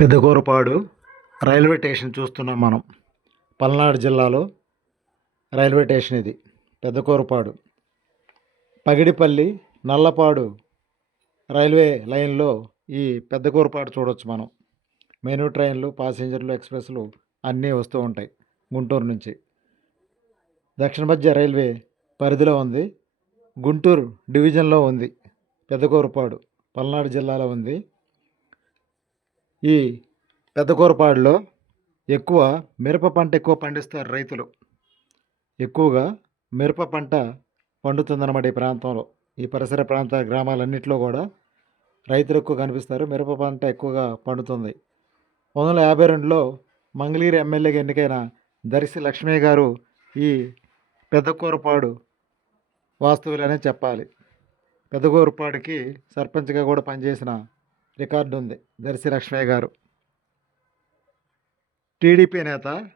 Pedakurapadu railway station చూస్తున్నాం మనం. పల్నాడు జిల్లాలో రైల్వే స్టేషన్ ఇది పెదకూరపాడు పగిడిపల్లి నల్లపాడు రైల్వే లైన్లో ఈ పెద్దకూరపాడు చూడొచ్చు మనం. మెనూ ట్రైన్లు పాసెంజర్లు ఎక్స్ప్రెస్లు అన్నీ వస్తూ ఉంటాయి గుంటూరు నుంచి. దక్షిణ మధ్య రైల్వే పరిధిలో ఉంది. గుంటూరు డివిజన్లో ఉంది పెద్దకూరపాడు పల్నాడు జిల్లాలో ఉంది. ఈ పెద్దకూరపాడులో ఎక్కువ మిరప పంట ఎక్కువ పండిస్తారు రైతులు. ఎక్కువగా మిరప పంట పండుతుందన్నమాట ఈ ప్రాంతంలో. ఈ పరిసర ప్రాంత గ్రామాలన్నింటిలో కూడా రైతులు ఎక్కువ కనిపిస్తారు. మిరప పంట ఎక్కువగా పండుతుంది. పంతొమ్మిది వందల యాభై రెండులో మంగళగిరి ఎమ్మెల్యేగా ఎన్నికైన దర్శి లక్ష్మయ్య గారు ఈ పెద్దకూరపాడు వాస్తవులనే చెప్పాలి. పెద్దకూరపాడుకి సర్పంచ్గా కూడా పనిచేసిన రికార్డు ఉంది దర్శి లక్ష్మయ్య గారు. టీడీపీ నేత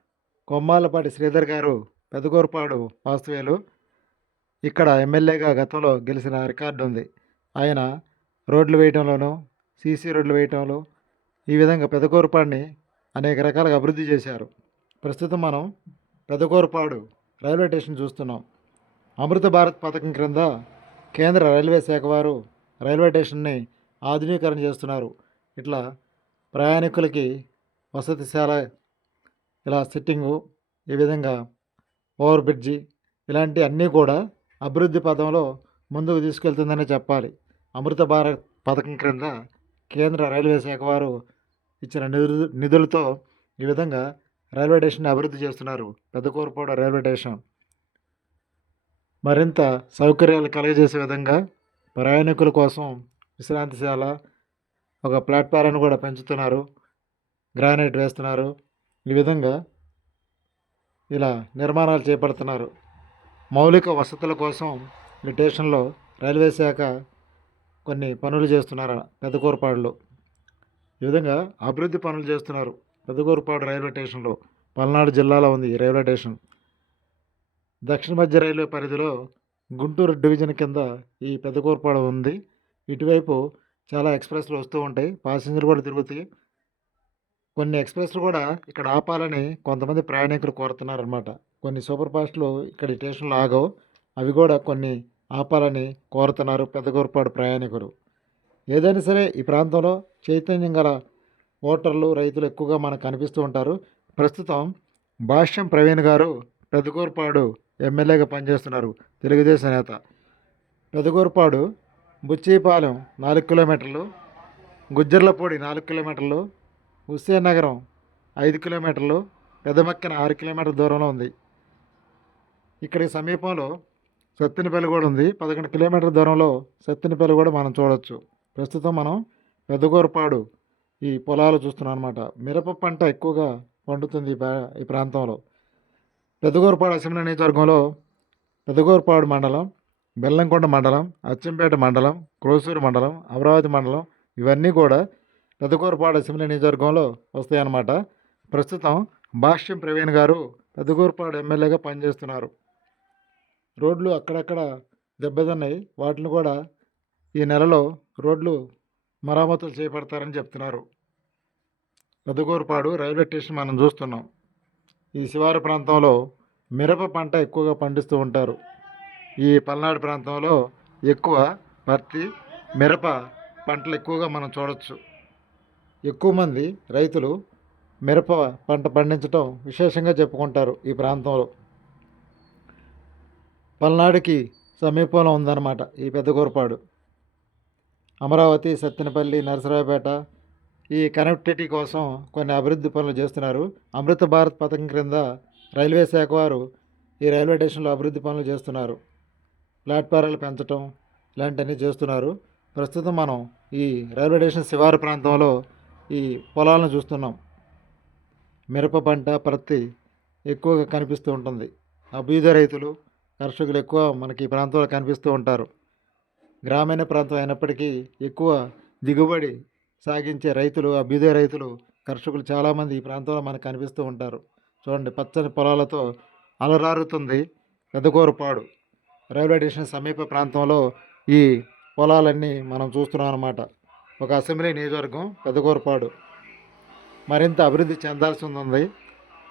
కొమ్మాలపాటి శ్రీధర్ గారు పెదకూరపాడు వాస్తవ్యులు. ఇక్కడ ఎమ్మెల్యేగా గతంలో గెలిచిన రికార్డు ఉంది ఆయన రోడ్లు వేయటంలోనూ సీసీ రోడ్లు వేయటంలో ఈ విధంగా పెదకూరపాడిని అనేక రకాలుగా అభివృద్ధి చేశారు. ప్రస్తుతం మనం పెదకూరపాడు రైల్వే స్టేషన్ చూస్తున్నాం. అమృత భారత్ పథకం క్రింద కేంద్ర రైల్వే శాఖ వారు రైల్వే స్టేషన్ని ఆధునీకరణ చేస్తున్నారు. ఇట్లా ప్రయాణికులకి వసతిశాల ఇలా సిట్టింగు ఈ విధంగా ఓవర్ బ్రిడ్జి ఇలాంటి అన్నీ కూడా అభివృద్ధి పథంలో ముందుకు తీసుకెళ్తుందనే చెప్పాలి. అమృత భారత్ పథకం క్రింద కేంద్ర రైల్వే శాఖ వారు ఇచ్చిన నిధులు నిధులతో ఈ విధంగా రైల్వే స్టేషన్ని అభివృద్ధి చేస్తున్నారు. Peddakurapadu railway station. మరింత సౌకర్యాలు కలుగజేసే విధంగా ప్రయాణికుల కోసం విశ్రాంతిశాల ఒక ప్లాట్ఫారాన్ని కూడా పెంచుతున్నారు. గ్రానైట్ వేస్తున్నారు. ఈ విధంగా ఇలా నిర్మాణాలు చేపడుతున్నారు. మౌలిక వసతుల కోసం ఈ స్టేషన్లో రైల్వే శాఖ కొన్ని పనులు చేస్తున్నారు పెద్దకూరపాడులో ఈ విధంగా అభివృద్ధి పనులు చేస్తున్నారు పెద్దకూరపాడు రైల్వే స్టేషన్లో. పల్నాడు జిల్లాలో ఉంది ఈ రైల్వే స్టేషన్. దక్షిణ మధ్య రైల్వే పరిధిలో గుంటూరు డివిజన్ కింద ఈ పెద్దకూరపాడు ఉంది. ఇటువైపు చాలా ఎక్స్ప్రెస్లు వస్తూ ఉంటాయి. ప్యాసింజర్ కూడా తిరుగుతాయి కొన్ని ఎక్స్ప్రెస్లు కూడా ఇక్కడ ఆపాలని కొంతమంది ప్రయాణికులు కోరుతున్నారనమాట కొన్ని సూపర్ ఫాస్ట్లు ఇక్కడ ఈ స్టేషన్లో ఆగవు. అవి కూడా కొన్ని ఆపాలని కోరుతున్నారు పెద్దగూరపాడు ప్రయాణికులు. ఏదైనా సరే ఈ ప్రాంతంలో చైతన్యం గల ఓటర్లు రైతులు ఎక్కువగా మనకు కనిపిస్తూ ఉంటారు. ప్రస్తుతం భాష్యం ప్రవీణ్ గారు పెద్దకూరపాడు ఎమ్మెల్యేగా పనిచేస్తున్నారు తెలుగుదేశం నేత. పెద్దకూరపాడు బుచ్చిపాలెం నాలుగు కిలోమీటర్లు గుజ్జర్లపూడి నాలుగు కిలోమీటర్లు హుస్సేన్ నగరం ఐదు కిలోమీటర్లు పెదమక్కన ఆరు కిలోమీటర్ల దూరంలో ఉంది. ఇక్కడికి సమీపంలో సత్తినపల్లి కూడా ఉంది. పదకొండు కిలోమీటర్ల దూరంలో సత్తినపల్లి కూడా మనం చూడవచ్చు ప్రస్తుతం మనం పెద్దగోరపాడు ఈ పొలాలు చూస్తున్నాం అనమాట మిరప పంట ఎక్కువగా పండుతుంది ఈ ప్రాంతంలో. పెద్దగోరపాడు అసెంబ్లీ నియోజకవర్గంలో పెద్దగోరపాడు మండలం బెల్లంకొండ మండలం అచ్చంపేట మండలం క్రోసూరు మండలం అమరావతి మండలం ఇవన్నీ కూడా పెద్దకూరపాడు అసెంబ్లీ నియోజకవర్గంలో వస్తాయన్నమాట. ప్రస్తుతం భాష్యం ప్రవీణ్ గారు పెద్దకూరపాడు ఎమ్మెల్యేగా పనిచేస్తున్నారు. రోడ్లు అక్కడక్కడ దెబ్బతిన్నాయి. వాటిని కూడా ఈ నెలలో రోడ్లు మరామతులు చేపడతారని చెప్తున్నారు. పెద్దకూరపాడు రైల్వే స్టేషన్ మనం చూస్తున్నాం. ఈ శివారు ప్రాంతంలో మిరప పంట ఎక్కువగా పండిస్తూ ఉంటారు. ఈ పల్నాడు ప్రాంతంలో ఎక్కువ పత్తి మిరప పంటలు ఎక్కువగా మనం చూడవచ్చు ఎక్కువ మంది రైతులు మిరప పంట పండించడం విశేషంగా చెప్పుకుంటారు ఈ ప్రాంతంలో. పల్నాడుకి సమీపంలో ఉందన్నమాట ఈ పెద్దకూరపాడు అమరావతి సత్తెనపల్లి నరసరావుపేట ఈ కనెక్టివిటీ కోసం కొన్ని అభివృద్ధి పనులు చేస్తున్నారు. అమృత భారత్ పథకం క్రింద రైల్వే శాఖ వారు ఈ రైల్వే స్టేషన్లో అభివృద్ధి పనులు చేస్తున్నారు. ప్లాట్ఫారాలు పెంచడం ఇలాంటివన్నీ చేస్తున్నారు. ప్రస్తుతం మనం ఈ రైల్వే స్టేషన్ శివారు ప్రాంతంలో ఈ పొలాలను చూస్తున్నాం. మిరప పంట పత్తి ఎక్కువగా కనిపిస్తూ ఉంటుంది. అభ్యుద రైతులు కర్షకులు ఎక్కువ మనకి ఈ ప్రాంతంలో కనిపిస్తూ ఉంటారు. గ్రామీణ ప్రాంతం అయినప్పటికీ ఎక్కువ దిగుబడి సాగించే రైతులు అభ్యుదయ రైతులు కర్షకులు చాలామంది ఈ ప్రాంతంలో మనకు కనిపిస్తూ ఉంటారు. చూడండి పచ్చని పొలాలతో అలరారుతుంది. పెద్దకూరపాడు రైల్వే స్టేషన్ సమీప ప్రాంతంలో ఈ పొలాలన్నీ మనం చూస్తున్నాం అన్నమాట. ఒక అసెంబ్లీ నియోజకవర్గం పెద్దకూరపాడు మరింత అభివృద్ధి చెందాల్సి ఉంది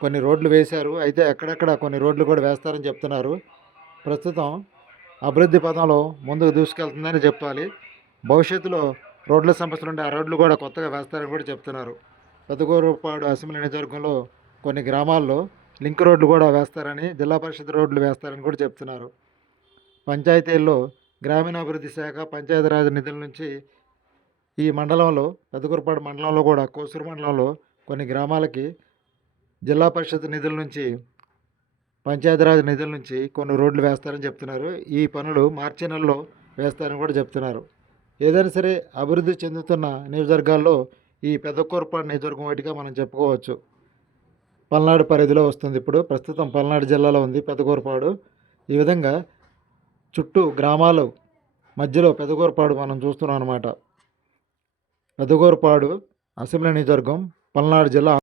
కొన్ని రోడ్లు వేశారు. అయితే ఎక్కడెక్కడ కొన్ని రోడ్లు కూడా వేస్తారని చెప్తున్నారు. ప్రస్తుతం అభివృద్ధి పదంలో ముందుకు దూసుకెళ్తుందని చెప్పాలి. భవిష్యత్తులో రోడ్ల సమస్యలు ఉండే ఆ రోడ్లు కూడా కొత్తగా వేస్తారని కూడా చెప్తున్నారు. పెద్దగోరుపాడు అసెంబ్లీ నియోజకవర్గంలో కొన్ని గ్రామాల్లో లింక్ రోడ్లు కూడా వేస్తారని జిల్లా పరిషత్ రోడ్లు వేస్తారని కూడా చెప్తున్నారు. పంచాయతీల్లో గ్రామీణాభివృద్ధి శాఖ పంచాయతీరాజ్ నిధుల నుంచి ఈ మండలంలో పెద్దగురపాడు మండలంలో కూడా కోసూరు మండలంలో కొన్ని గ్రామాలకి జిల్లా పరిషత్ నిధుల నుంచి పంచాయతీరాజ్ నిధుల నుంచి కొన్ని రోడ్లు వేస్తారని చెప్తున్నారు. ఈ పనులు మార్చి నెలలో వేస్తారని కూడా చెప్తున్నారు. ఏదైనా సరే అభివృద్ధి చెందుతున్న నియోజకవర్గాల్లో ఈ పెద్దకూరపాడు నియోజకవర్గం ఒకటిగా మనం చెప్పుకోవచ్చు. పల్నాడు పరిధిలో వస్తుంది ఇప్పుడు. ప్రస్తుతం పల్నాడు జిల్లాలో ఉంది పెద్దకూరపాడు ఈ విధంగా చుట్టూ గ్రామాలు మధ్యలో పెదగోరపాడు మనం చూస్తున్నాం అనమాట పెదగోరపాడు అసెంబ్లీ నియోజకవర్గం పల్నాడు జిల్లా